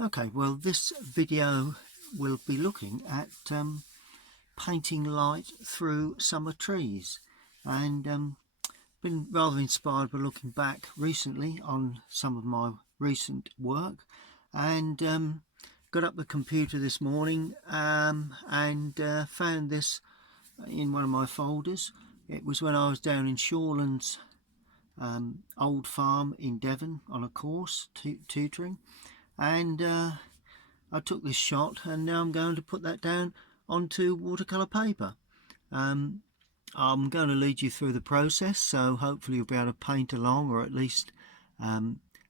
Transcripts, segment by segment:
Okay, well this video will be looking at painting light through summer trees, and been rather inspired by looking back recently on some of my recent work, and got up the computer this morning and found this in one of my folders. It was when I was down in Shawlands old farm in Devon on a course tutoring, and I took this shot, and now I'm going to put that down onto watercolour paper. Um, I'm going to lead you through the process, so hopefully you'll be able to paint along, or at least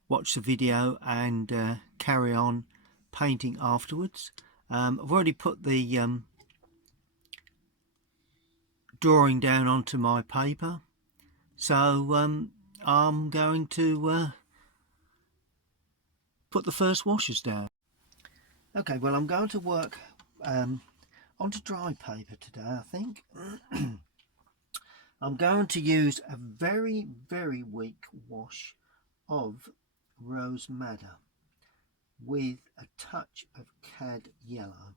watch the video and carry on painting afterwards. I've already put the drawing down onto my paper, so I'm going to put the first washes down. Okay, well I'm going to work onto dry paper today, I think. I'm going to use a very, very weak wash of rose madder with a touch of cad yellow.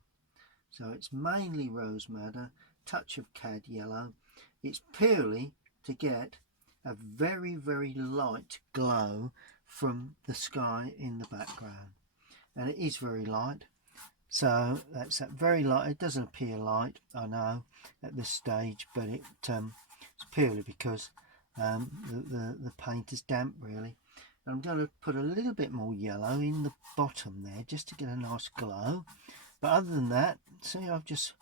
So it's mainly rose madder, touch of cad yellow. It's purely to get a very, very light glow from the sky in the background. And it is very light. So that's that very light. It doesn't appear light, I know, at this stage, but it's purely because the paint is damp, really. And I'm going to put a little bit more yellow in the bottom there just to get a nice glow. But other than that, see, I've just,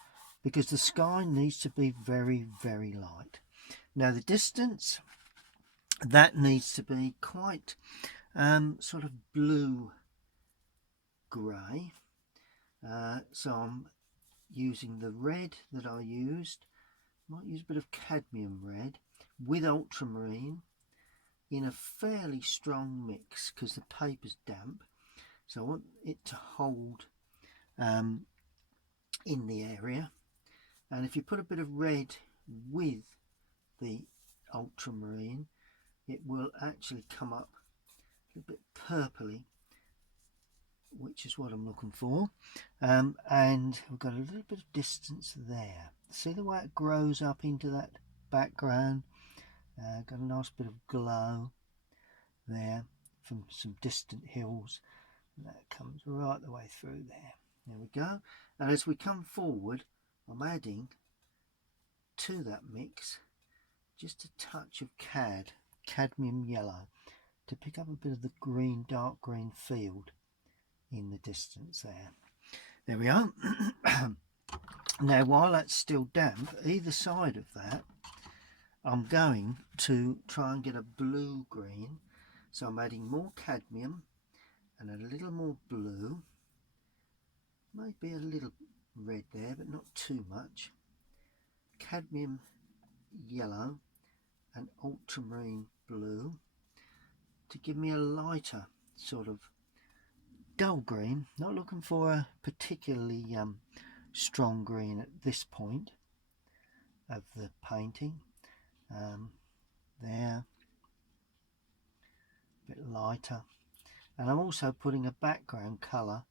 because the sky needs to be very, very light. Now the distance, that needs to be quite sort of blue grey. So I'm using the red that I used. Might use a bit of cadmium red with ultramarine in a fairly strong mix because the paper's damp. So I want it to hold in the area. And if you put a bit of red with the ultramarine, it will actually come up a bit purpley, which is what I'm looking for. And we've got a little bit of distance there. See the way it grows up into that background? Got a nice bit of glow there from some distant hills. And that comes right the way through there. There we go. And as we come forward, I'm adding to that mix just a touch of cadmium yellow, to pick up a bit of the green, dark green field in the distance there. There we are. Now while that's still damp, either side of that I'm going to try and get a blue green. So I'm adding more cadmium and a little more blue, maybe a little red there but not too much, cadmium yellow and ultramarine blue to give me a lighter sort of dull green. Not looking for a particularly strong green at this point of the painting. There, a bit lighter. And I'm also putting a background colour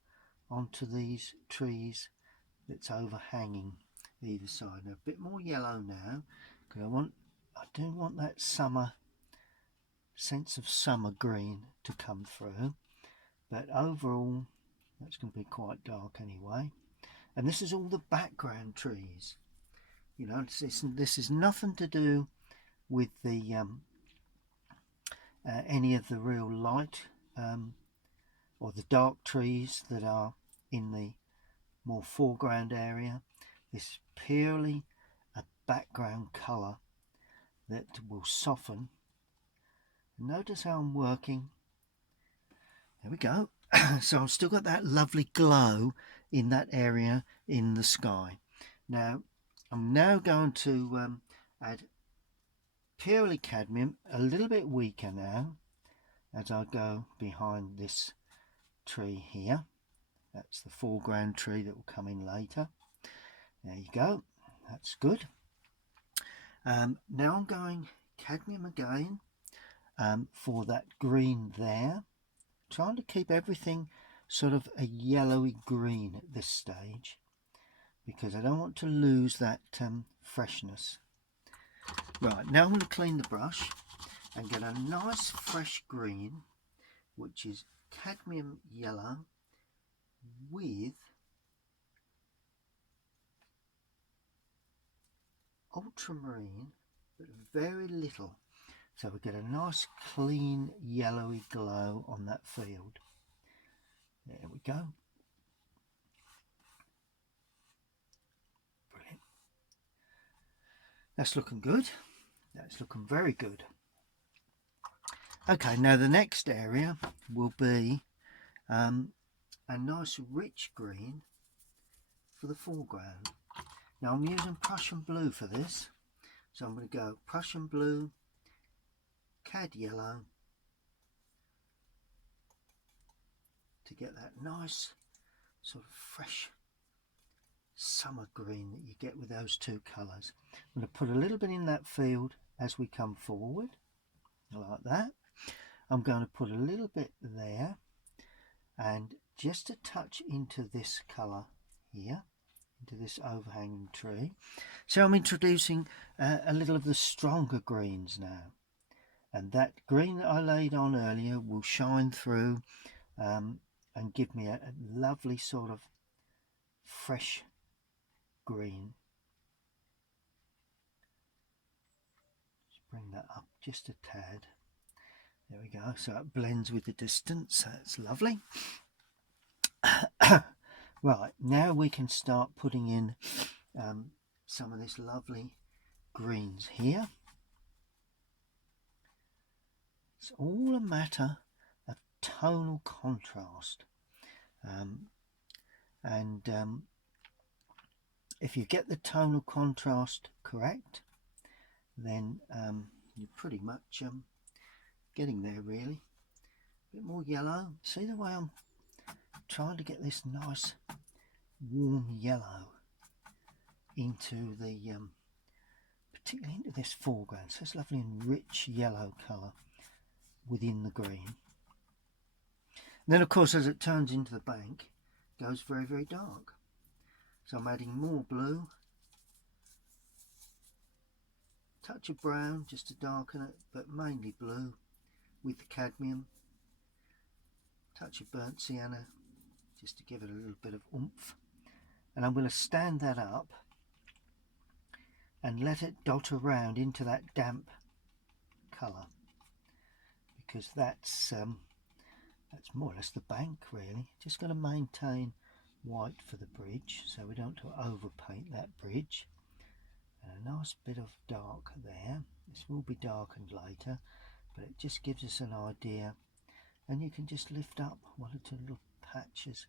onto these trees that's overhanging either side. Now, a bit more yellow now, because I do want that summer sense of summer green to come through. But overall, that's going to be quite dark anyway. And this is all the background trees. You know, this is nothing to do with the any of the real light or the dark trees that are in the more foreground area. This is purely a background colour that will soften. Notice how I'm working. There we go. So I've still got that lovely glow in that area in the sky. Now I'm now going to add purely cadmium, a little bit weaker now, as I go behind this tree here. That's the foreground tree that will come in later. There you go, that's good. Now I'm going cadmium again for that green there, trying to keep everything sort of a yellowy green at this stage, because I don't want to lose that freshness. Right, now I'm going to clean the brush and get a nice fresh green, which is cadmium yellow with ultramarine, but very little. So we get a nice clean yellowy glow on that field. There we go. Brilliant. That's looking good. That's looking very good. Okay, now the next area will be a nice rich green for the foreground. Now I'm using Prussian blue for this, so I'm going to go Prussian blue, cad yellow, to get that nice sort of fresh summer green that you get with those two colours. I'm going to put a little bit in that field as we come forward, like that. I'm going to put a little bit there, and just a touch into this colour here, into this overhanging tree. So I'm introducing a little of the stronger greens now, and that green that I laid on earlier will shine through and give me a lovely sort of fresh green. Just bring that up just a tad. There we go, so it blends with the distance. That's lovely. Right, now we can start putting in some of this lovely greens here. It's all a matter of tonal contrast, if you get the tonal contrast correct, then you're pretty much getting there really. A bit more yellow. See the way I'm trying to get this nice warm yellow into the particularly into this foreground. So it's lovely and rich yellow colour within the green. And then of course as it turns into the bank, it goes very, very dark. So I'm adding more blue, touch of brown just to darken it, but mainly blue with the cadmium, touch of burnt sienna just to give it a little bit of oomph. And I'm going to stand that up and let it dot around into that damp colour, because that's more or less the bank really. Just going to maintain white for the bridge so we don't overpaint that bridge, and a nice bit of dark there. This will be darkened later, but it just gives us an idea, and you can just lift up one or two little patches.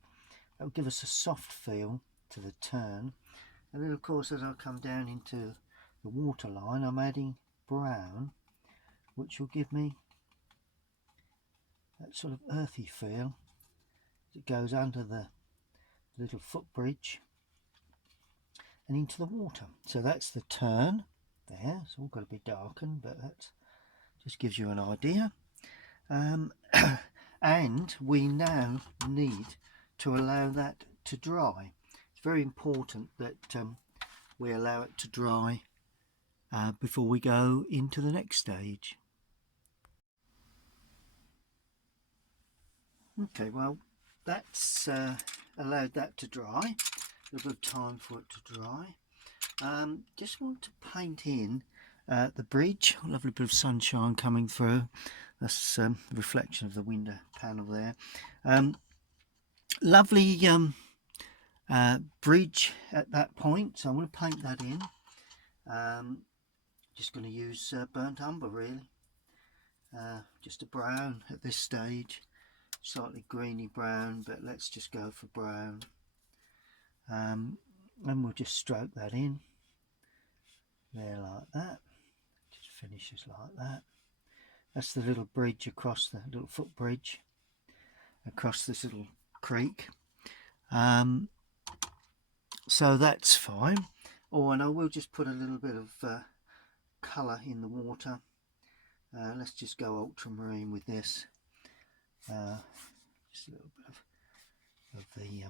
That will give us a soft feel to the turn. And then of course as I come down into the waterline, I'm adding brown, which will give me that sort of earthy feel as it goes under the little footbridge and into the water. So that's the turn there. It's all got to be darkened, but that just gives you an idea. And we now need to allow that to dry. It's very important that we allow it to dry before we go into the next stage. Okay, well that's allowed that to dry. A little bit of time for it to dry. Just want to paint in the bridge. A lovely bit of sunshine coming through. That's the reflection of the window panel there. Lovely bridge at that point, so I'm going to paint that in. Just going to use burnt umber really. Just a brown at this stage, slightly greeny brown, but let's just go for brown. And we'll just stroke that in there like that. Just finishes like that. That's the little bridge across, the little footbridge across this little creek. So that's fine. Oh, and I will just put a little bit of colour in the water. Let's just go ultramarine with this. Just a little bit of of the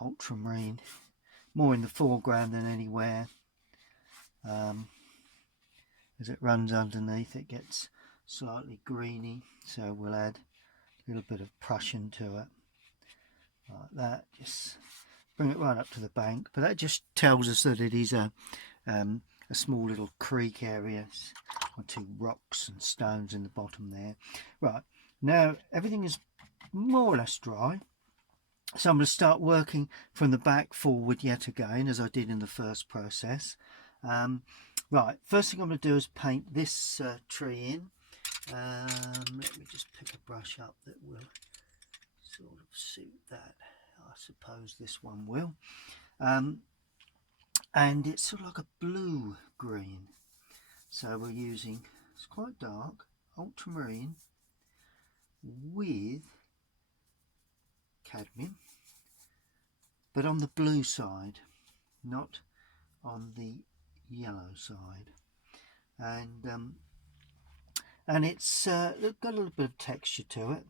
ultramarine, more in the foreground than anywhere. As it runs underneath, it gets slightly greeny, so we'll add a little bit of Prussian to it, like that. Just bring it right up to the bank, but that just tells us that it is a small little creek area, or two rocks and stones in the bottom there. Right, now everything is more or less dry, so I'm going to start working from the back forward yet again, as I did in the first process. Right, first thing I'm going to do is paint this tree in. Let me just pick a brush up that will sort of suit that. I suppose this one will. And it's sort of like a blue green. So we're using, it's quite dark, ultramarine with cadmium, but on the blue side, not on the yellow side. And it's got a little bit of texture to it.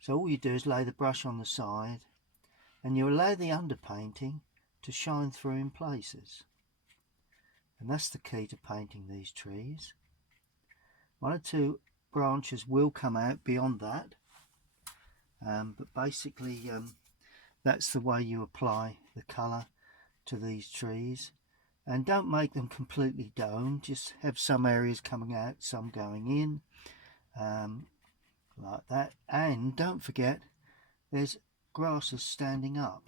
So all you do is lay the brush on the side, and you allow the underpainting to shine through in places. And that's the key to painting these trees. One or two branches will come out beyond that, but basically that's the way you apply the colour to these trees. And don't make them completely domed, just have some areas coming out, some going in, like that. And don't forget, there's grasses standing up,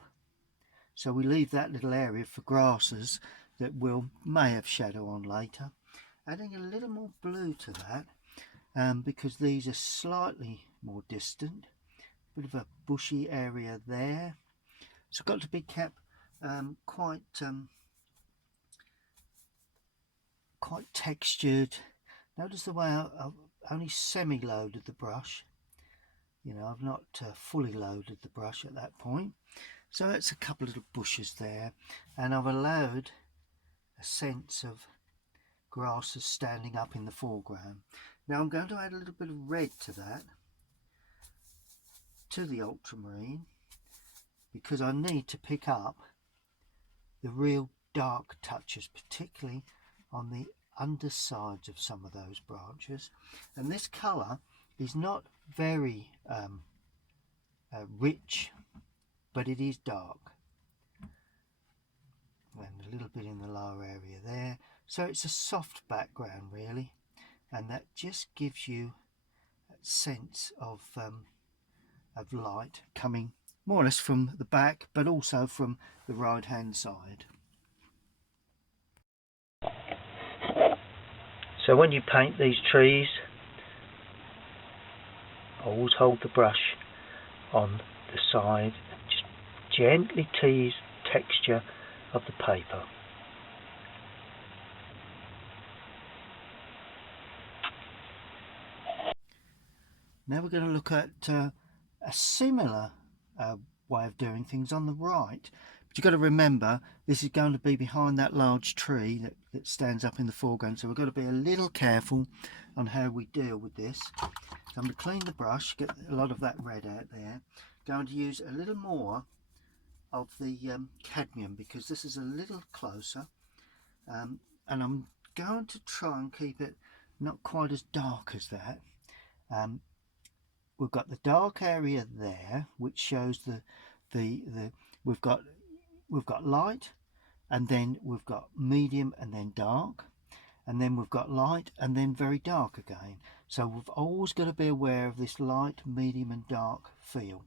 so we leave that little area for grasses that may have shadow on later. Adding a little more blue to that, because these are slightly more distant. Bit of a bushy area there, so it's got to be kept quite textured. Notice the way I've only semi-loaded the brush. You know, I've not fully loaded the brush at that point. So that's a couple of little bushes there, and I've allowed a sense of grasses standing up in the foreground. Now I'm going to add a little bit of red to that, to the ultramarine, because I need to pick up the real dark touches, particularly on the undersides of some of those branches. And this colour is not very rich, but it is dark, and a little bit in the lower area there. So it's a soft background really, and that just gives you a sense of light coming more or less from the back, but also from the right hand side. So when you paint these trees, always hold the brush on the side and just gently tease texture of the paper. Now we're going to look at a similar way of doing things on the right. But you've got to remember, this is going to be behind that large tree that stands up in the foreground, so we've got to be a little careful on how we deal with this. So I'm going to clean the brush, get a lot of that red out there. Going to use a little more of the cadmium, because this is a little closer, and I'm going to try and keep it not quite as dark as that. We've got the dark area there, which shows we've got light, and then we've got medium, and then dark, and then we've got light, and then very dark again. So we've always got to be aware of this light, medium, and dark feel.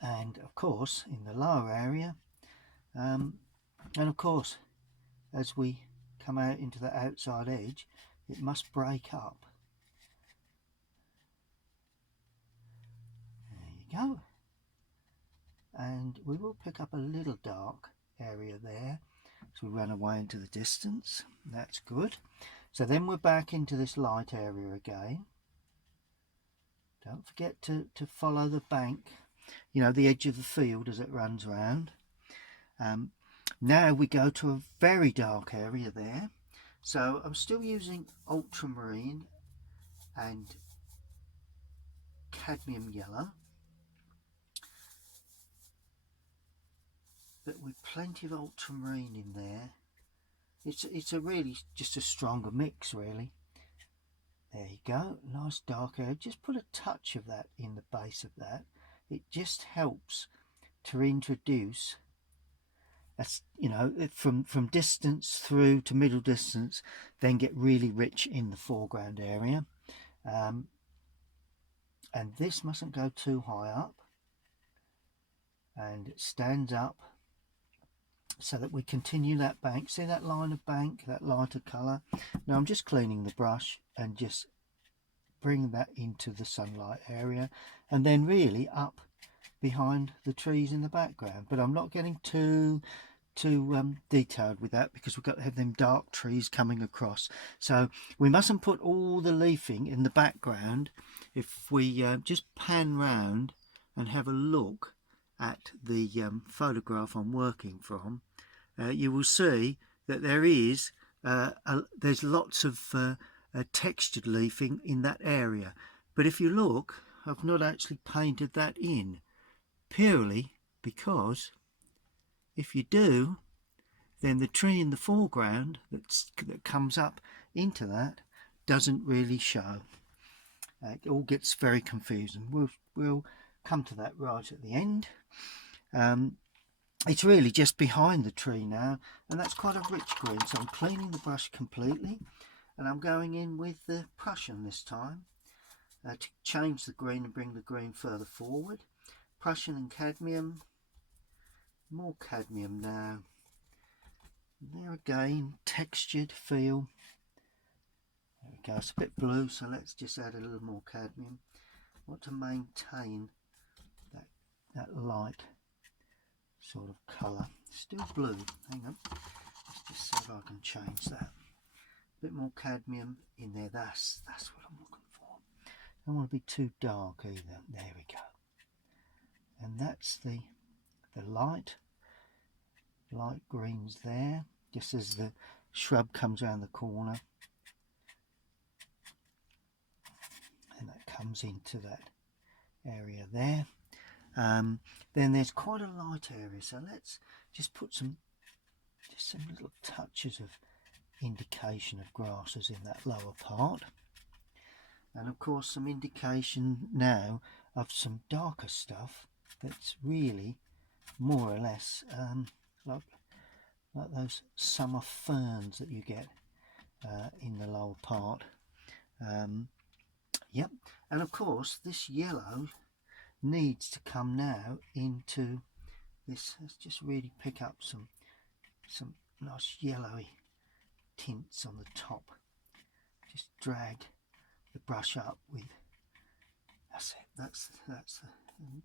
And of course, in the lower area, and of course, as we come out into the outside edge, it must break up. Go, and we will pick up a little dark area there, so we run away into the distance. That's good. So then we're back into this light area again. Don't forget to follow the bank, you know, the edge of the field as it runs around. Now we go to a very dark area there, so I'm still using ultramarine and cadmium yellow, but with plenty of ultramarine in there. It's a really just a stronger mix really. There you go, nice dark area. Just put a touch of that in the base of that. It just helps to introduce, that's, you know, from distance through to middle distance, then get really rich in the foreground area. And this mustn't go too high up, and it stands up so that we continue that bank. See that line of bank, that lighter colour? Now I'm just cleaning the brush and just bring that into the sunlight area, and then really up behind the trees in the background. But I'm not getting too detailed with that, because we've got to have them dark trees coming across. So we mustn't put all the leafing in the background. If we just pan round and have a look at the photograph I'm working from, you will see that there's lots of textured leafing in that area. But if you look, I've not actually painted that in, purely because if you do, then the tree in the foreground that comes up into that doesn't really show. It all gets very confusing. We'll come to that right at the end. It's really just behind the tree now, and that's quite a rich green. So I'm cleaning the brush completely, and I'm going in with the Prussian this time to change the green and bring the green further forward. Prussian and cadmium, more cadmium now. There again, textured feel. There we go, it's a bit blue, so let's just add a little more cadmium. I want to maintain that light sort of colour. Still blue, hang on, let's just see if I can change that. A bit more cadmium in there, that's what I'm looking for. I don't want to be too dark either. There we go. And that's the light greens there, just as the shrub comes around the corner, and that comes into that area there. Then there's quite a light area, so let's just put some little touches of indication of grasses in that lower part, and of course some indication now of some darker stuff that's really more or less like those summer ferns that you get in the lower part. Yep, and of course this yellow needs to come now into this. Let's just really pick up some nice yellowy tints on the top. Just drag the brush up with, that's it, that's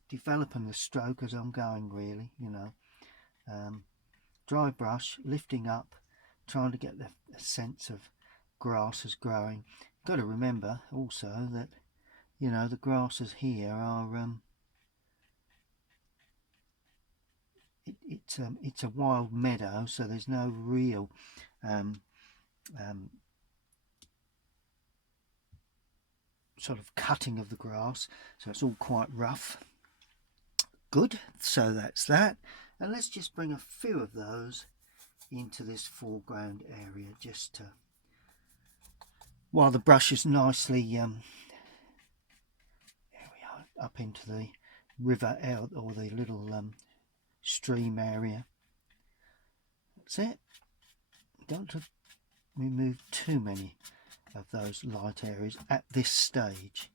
developing the stroke as I'm going, really, you know. Dry brush, lifting up, trying to get the sense of grasses growing. Got to remember also that, you know, the grasses here are it's a wild meadow, so there's no real sort of cutting of the grass, so it's all quite rough. Good, so that's that. And let's just bring a few of those into this foreground area, just to, while the brush is nicely there we are, up into the river out, or the little stream area. That's it. Don't remove too many of those light areas at this stage.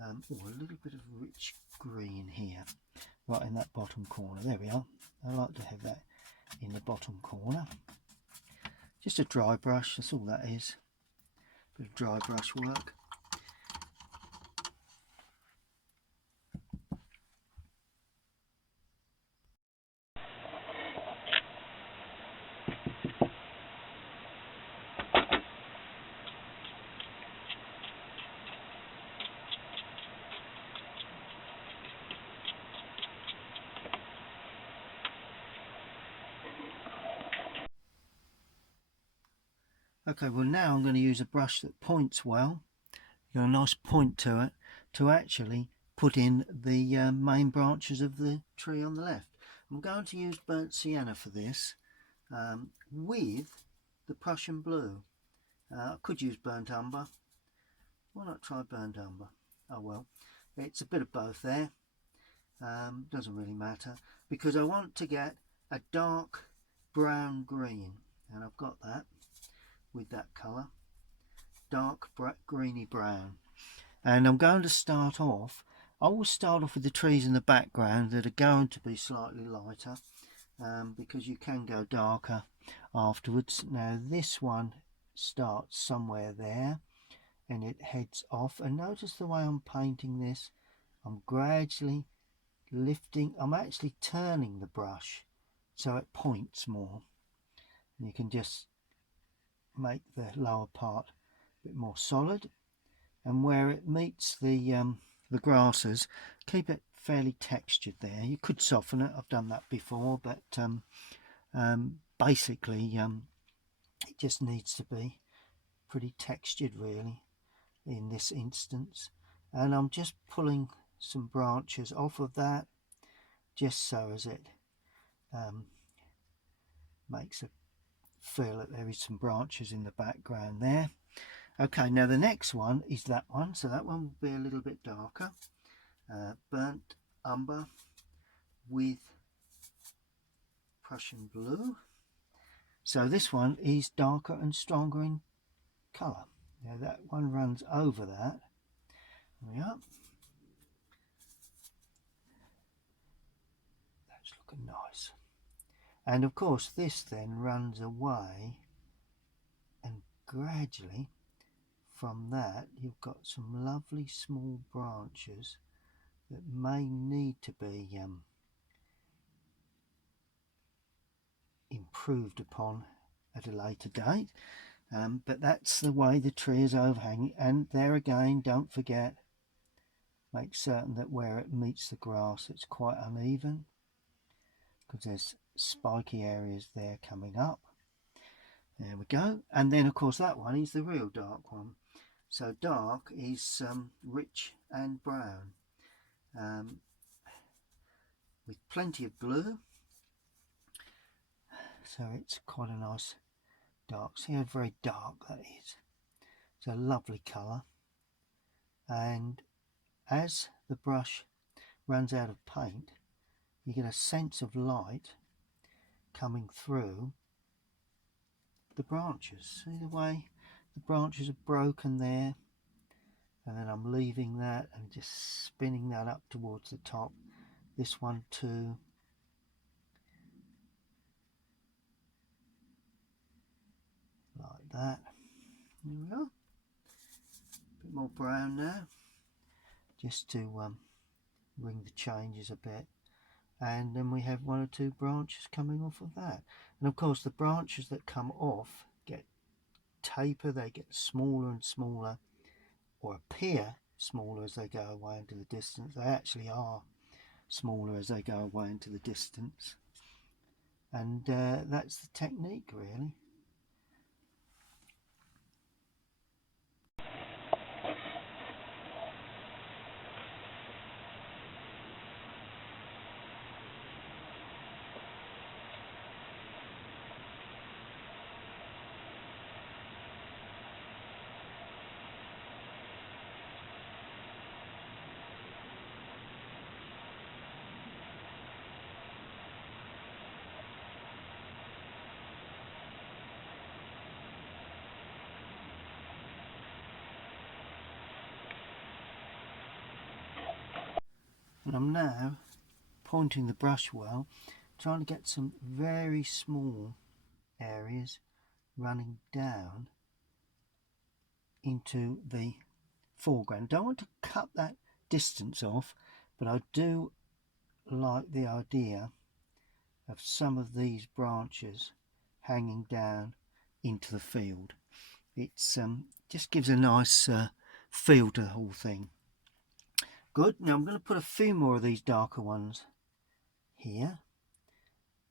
A little bit of rich green here, right in that bottom corner. There we are. I like to have that in the bottom corner. Just a dry brush, that's all that is. Bit of dry brush work. Okay, well now I'm going to use a brush that points well, got a nice point to it, to actually put in the main branches of the tree on the left. I'm going to use burnt sienna for this with the Prussian blue. I could use burnt umber. Why not try burnt umber? Oh well, it's a bit of both there. Doesn't really matter because I want to get a dark brown green, and I've got that with that colour, dark greeny brown. And I'm going to start off, I will start off with the trees in the background that are going to be slightly lighter, because you can go darker afterwards. Now this one starts somewhere there and it heads off, and notice the way I'm painting this, I'm gradually lifting, I'm actually turning the brush so it points more. And you can just make the lower part a bit more solid, and where it meets the grasses, keep it fairly textured there. You could soften it, I've done that before, but basically it just needs to be pretty textured really in this instance. And I'm just pulling some branches off of that just so as it makes a feel that there is some branches in the background there. Okay, now the next one is that one, so that one will be a little bit darker. Burnt umber with Prussian blue. So this one is darker and stronger in colour. Now that one runs over that. There we are. That's looking nice. And of course this then runs away, and gradually from that you've got some lovely small branches that may need to be improved upon at a later date, but that's the way the tree is overhanging. And there again, don't forget, make certain that where it meets the grass it's quite uneven, because there's spiky areas there coming up. There we go. And then of course that one is the real dark one. So dark is rich and brown, with plenty of blue, so it's quite a nice dark. See how very dark that is. It's a lovely colour, and as the brush runs out of paint you get a sense of light coming through the branches. See the way the branches are broken there, and then I'm leaving that and just spinning that up towards the top. This one too. Like that. There we are. A bit more brown now, just to ring the changes a bit. And then we have one or two branches coming off of that. And of course the branches that come off get taper, they get smaller and smaller, or appear smaller as they go away into the distance. They actually are smaller as they go away into the distance. And that's the technique really. And I'm now pointing the brush well, trying to get some very small areas running down into the foreground. Don't want to cut that distance off, but I do like the idea of some of these branches hanging down into the field. It's just gives a nice feel to the whole thing. Good. Now I'm going to put a few more of these darker ones here,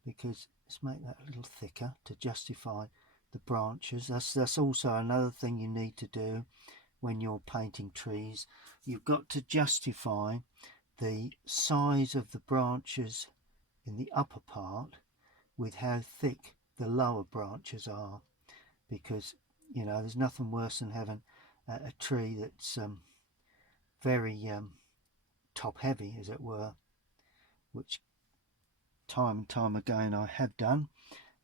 because let's make that a little thicker to justify the branches. That's also another thing you need to do when you're painting trees. You've got to justify the size of the branches in the upper part with how thick the lower branches are, because you know there's nothing worse than having a tree that's very top heavy, as it were, which time and time again I have done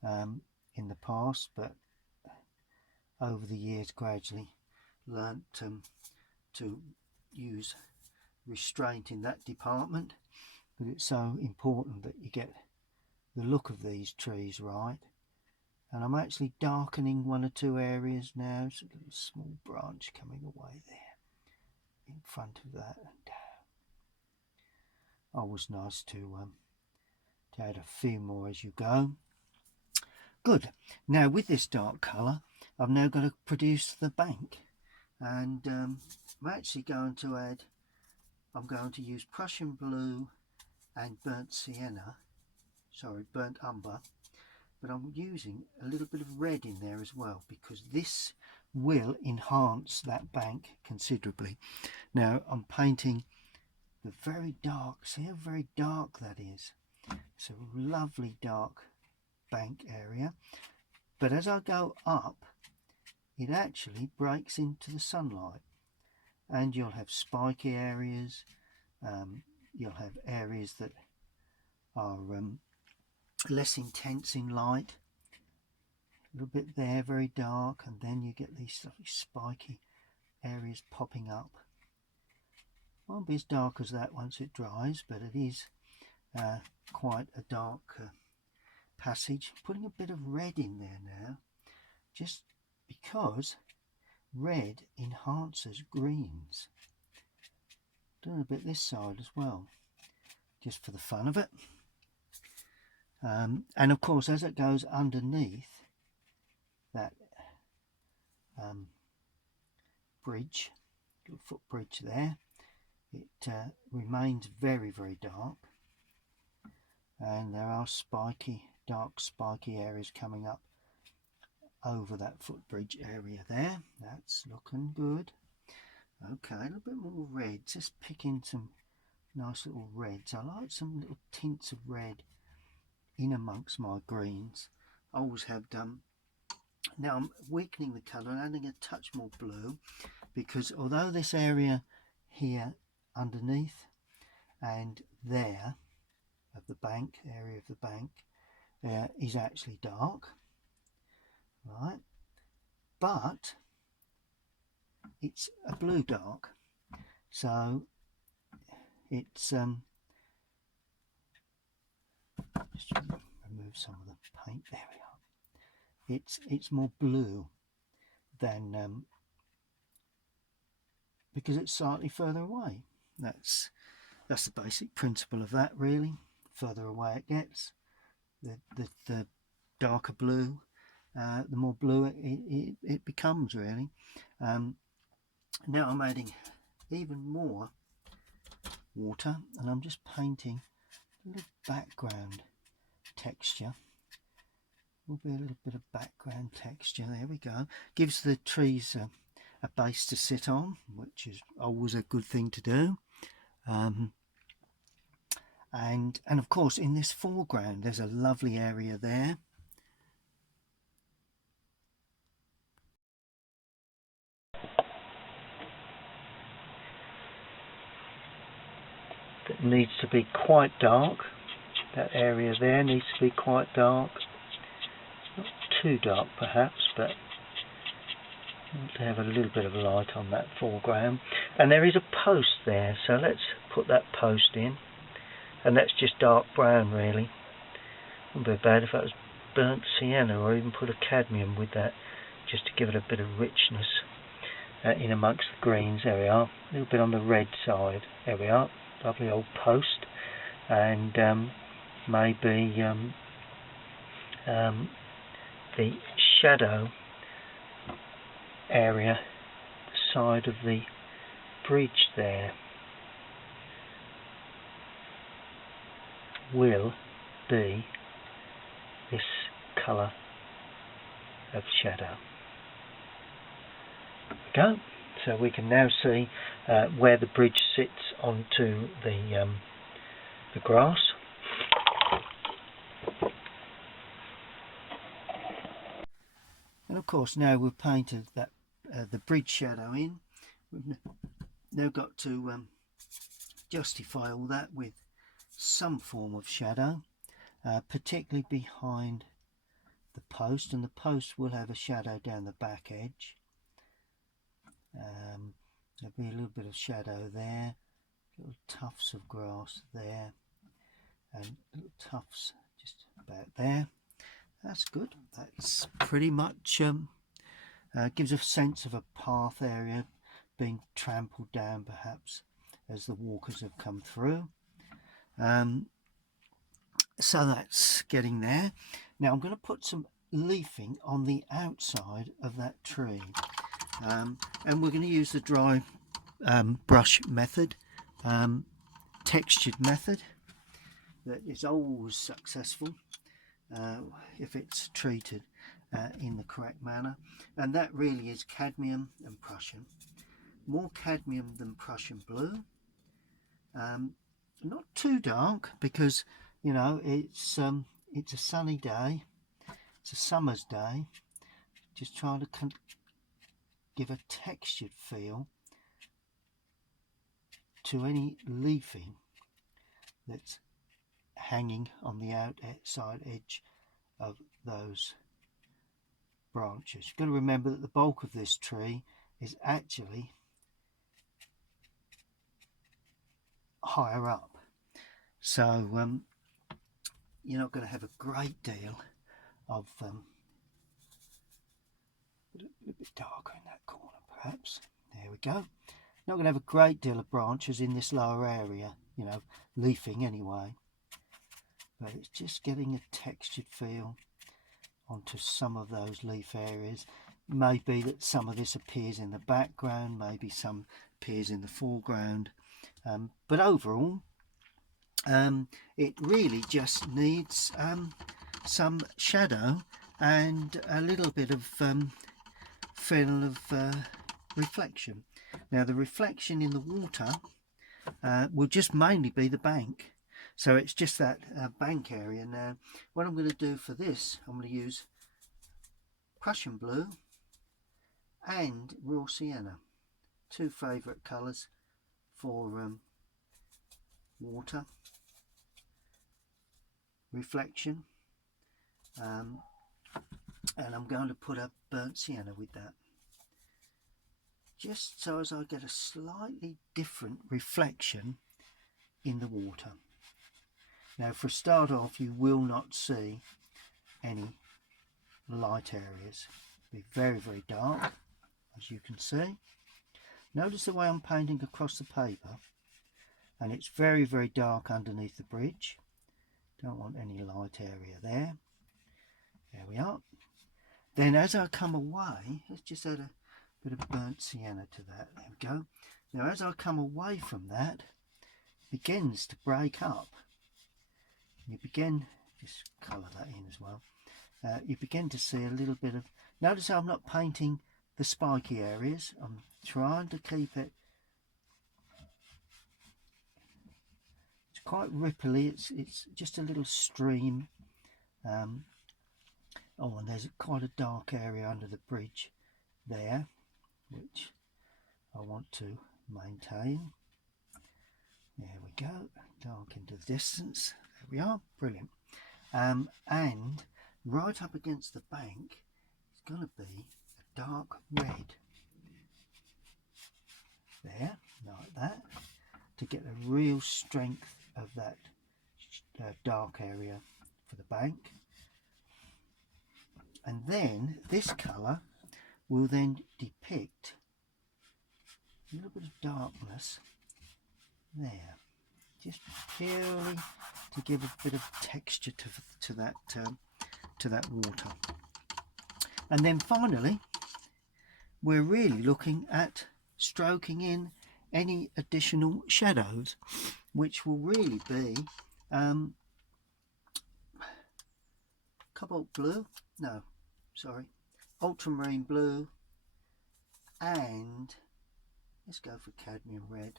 in the past, but over the years gradually learnt to use restraint in that department. But it's so important that you get the look of these trees right. And I'm actually darkening one or two areas now. There's a little small branch coming away there in front of that, and always nice to add a few more as you go. Good. Now with this dark colour, I've now got to produce the bank, and I'm actually going to add, I'm going to use Prussian blue and burnt umber, but I'm using a little bit of red in there as well, because this will enhance that bank considerably. Now I'm painting the very dark, see how very dark that is? It's a lovely dark bank area, but as I go up it actually breaks into the sunlight, and you'll have spiky areas, you'll have areas that are less intense in light, a little bit there very dark, and then you get these spiky areas popping up. Won't be as dark as that once it dries, but it is quite a dark passage. Putting a bit of red in there now, just because red enhances greens. Doing a bit this side as well, just for the fun of it. And of course, as it goes underneath that bridge, little footbridge there, it remains very, very dark, and there are dark spiky areas coming up over that footbridge area there. That's looking good. Okay, a little bit more red, just picking some nice little reds. I like some little tints of red in amongst my greens. I always have done. Now I'm weakening the colour and adding a touch more blue, because although this area here underneath and there of the bank, area of the bank, is actually dark, right, but it's a blue dark, so it's just remove some of the paint. There we are. It's more blue than because it's slightly further away. That's the basic principle of that, really. Further away it gets, the darker blue, the more blue it becomes, really. Now I'm adding even more water, and I'm just painting a little background texture. Will be a little bit of background texture. There we go. Gives the trees a base to sit on, which is always a good thing to do. And of course, in this foreground, there's a lovely area there. That needs to be quite dark. That area there needs to be quite dark. Not too dark perhaps, but I want to have a little bit of light on that foreground. And there is a post there, so let's put that post in. And that's just dark brown, really. Wouldn't be bad if that was burnt sienna, or even put a cadmium with that, just to give it a bit of richness in amongst the greens. There we are. A little bit on the red side. There we are. Lovely old post. And maybe the shadow area, the side of the bridge there, will be this colour of shadow. There we go. So we can now see where the bridge sits onto the grass. And of course, now we've painted that the bridge shadow in, we've now got to justify all that with some form of shadow, particularly behind the post, and the post will have a shadow down the back edge. There'll be a little bit of shadow there, little tufts of grass there, and little tufts just about there. That's good. That's pretty much gives a sense of a path area being trampled down perhaps as the walkers have come through. So that's getting there. Now I'm going to put some leafing on the outside of that tree, and we're going to use the dry brush method, textured method, that is always successful if it's treated in the correct manner, and that really is cadmium and Prussian. More cadmium than Prussian blue. Not too dark, because you know it's a sunny day, it's a summer's day. Just trying to give a textured feel to any leafing that's hanging on the outside edge of those branches. You've got to remember that the bulk of this tree is actually higher up, so you're not going to have a great deal of a little bit darker in that corner perhaps. There we go. Not going to have a great deal of branches in this lower area, you know, leafing anyway, but it's just getting a textured feel onto some of those leaf areas. Maybe that some of this appears in the background, maybe some appears in the foreground, but overall it really just needs some shadow and a little bit of fill of reflection. Now the reflection in the water will just mainly be the bank, so it's just that bank area. Now what I'm going to do for this, I'm going to use Prussian blue and raw sienna, two favourite colours for water reflection, and I'm going to put a burnt sienna with that, just so as I get a slightly different reflection in the water. Now for a start off, you will not see any light areas. It'll be very, very dark, as you can see. Notice the way I'm painting across the paper, and it's very, very dark underneath the bridge. Don't want any light area there. There we are. Then as I come away, let's just add a bit of burnt sienna to that. There we go. Now as I come away from that, it begins to break up. You begin, just colour that in as well. You begin to see a little bit of, notice I'm not painting the spiky areas. I'm trying to keep it, it's quite ripply, it's just a little stream. Oh, and there's quite a dark area under the bridge there, which I want to maintain. There we go, dark into the distance. There we are, brilliant. And right up against the bank is going to be a dark red. There, like that, to get a real strength of that dark area for the bank. And then this colour will then depict a little bit of darkness there, just purely to give a bit of texture to that water. And then finally, we're really looking at stroking in any additional shadows, which will really be cobalt blue, no, sorry, ultramarine blue and let's go for cadmium red.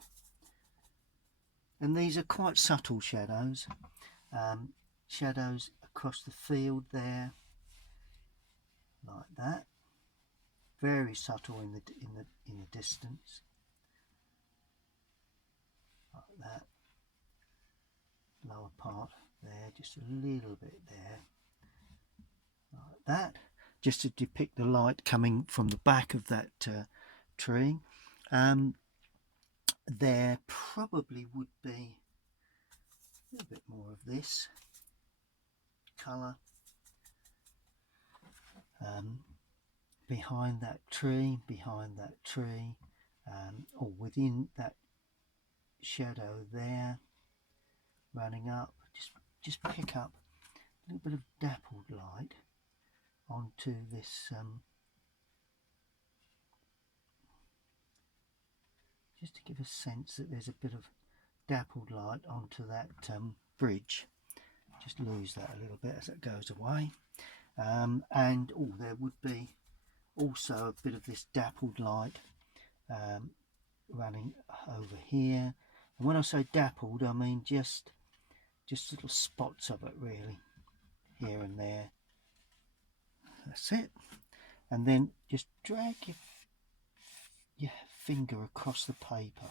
And these are quite subtle shadows, shadows across the field there, like that. Very subtle in the distance, like that. Lower part there, just a little bit there, like that, just to depict the light coming from the back of that tree. There probably would be a little bit more of this colour behind that tree, or within that shadow there, running up. Just pick up a little bit of dappled light onto this, just to give a sense that there's a bit of dappled light onto that bridge. Just lose that a little bit as it goes away. And there would be also a bit of this dappled light running over here. And when I say dappled, I mean just little spots of it, really, here and there. That's it. And then just drag your finger across the paper,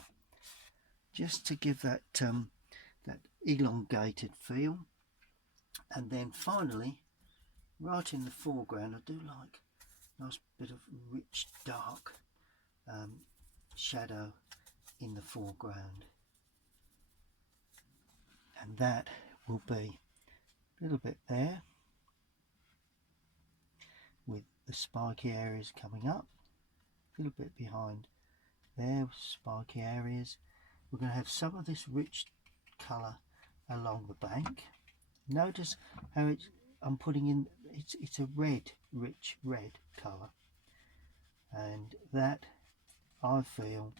just to give that that elongated feel. And then finally, right in the foreground, I do like a nice bit of rich dark shadow in the foreground, and that will be a little bit there with the spiky areas coming up, a little bit behind there, spiky areas. We're going to have some of this rich colour along the bank. Notice how I'm putting in, it's a red, rich red colour, and that I feel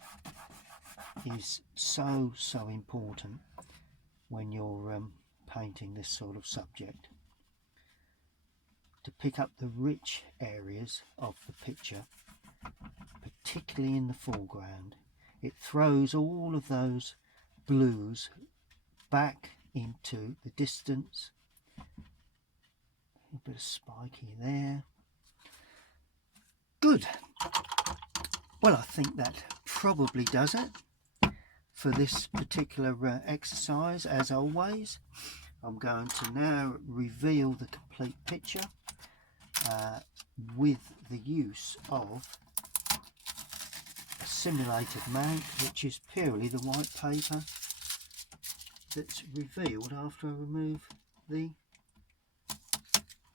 is so important when you're painting this sort of subject, to pick up the rich areas of the picture, particularly in the foreground. It throws all of those blues back into the distance. A bit of spiky there. Good. Well, I think that probably does it for this particular exercise. As always, I'm going to now reveal the complete picture with the use of a simulated mount, which is purely the white paper that's revealed after I remove the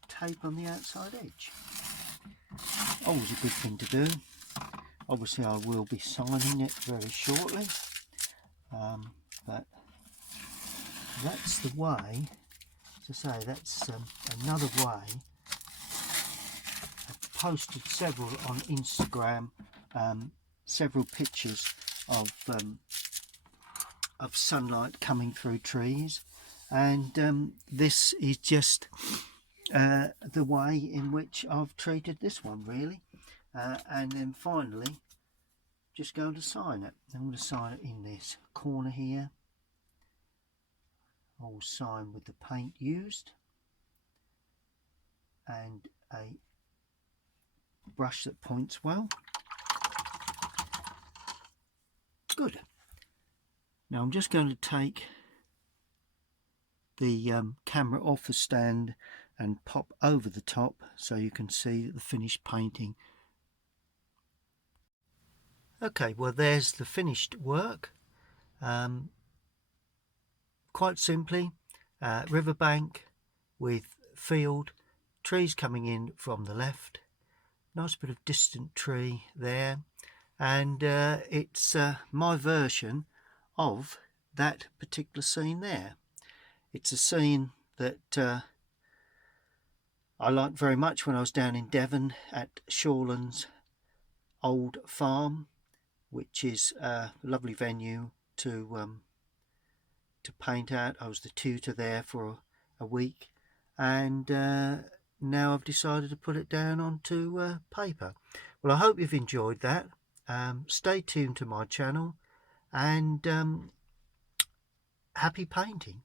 tape on the outside edge. Always a good thing to do. Obviously I will be signing it very shortly, but that's the way, to say, that's another way. I've posted several on Instagram, several pictures of sunlight coming through trees, and this is just the way in which I've treated this one, really. And then finally, just going to sign it. I'm going to sign it in this corner here. I will sign with the paint used and a brush that points well. Good. Now I'm just going to take the camera off the stand and pop over the top so you can see the finished painting. Okay, well, there's the finished work. Quite simply, riverbank with field, trees coming in from the left, nice bit of distant tree there, and it's my version of that particular scene there. It's a scene that I liked very much when I was down in Devon at Shawlands Old Farm, which is a lovely venue to paint at. I was the tutor there for a week, and now I've decided to put it down onto paper. Well, I hope you've enjoyed that. Stay tuned to my channel, and happy painting.